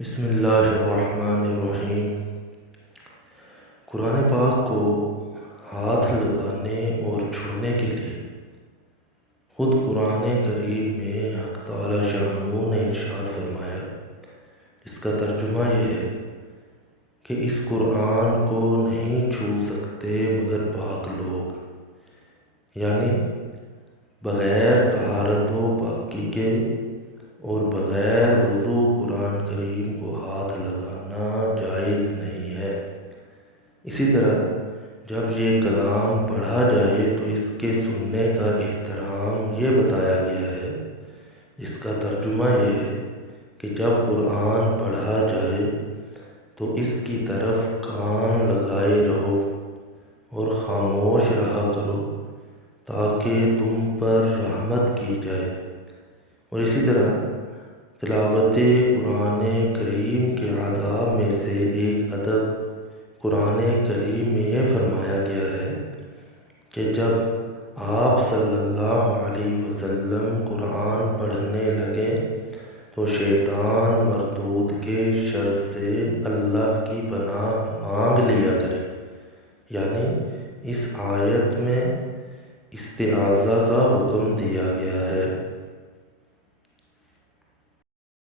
بسم اللہ الرحمن الرحیم۔ قرآن پاک کو ہاتھ لگانے اور چھونے کے لیے خود قرآن کریم میں حق تعالی شانہ نے ارشاد فرمایا۔ اس کا ترجمہ یہ ہے کہ اس قرآن کو نہیں چھو سکتے مگر پاک لوگ، یعنی بغیر طہارت و پاکی کے اور بغیر وضو قرآن کریم کو ہاتھ لگانا جائز نہیں ہے۔ اسی طرح جب یہ کلام پڑھا جائے تو اس کے سننے کا احترام یہ بتایا گیا ہے۔ اس کا ترجمہ یہ ہے کہ جب قرآن پڑھا جائے تو اس کی طرف کان لگائے رہو اور خاموش رہا کرو تاکہ تم پر رحمت کی جائے۔ اور اسی طرح تلاوت قرآن کریم کے آداب میں سے ایک ادب قرآن کریم میں یہ فرمایا گیا ہے کہ جب آپ صلی اللہ علیہ وسلم قرآن پڑھنے لگیں تو شیطان مردود کے شر سے اللہ کی پناہ مانگ لیا کرے، یعنی اس آیت میں استعاذہ کا حکم دیا گیا ہے۔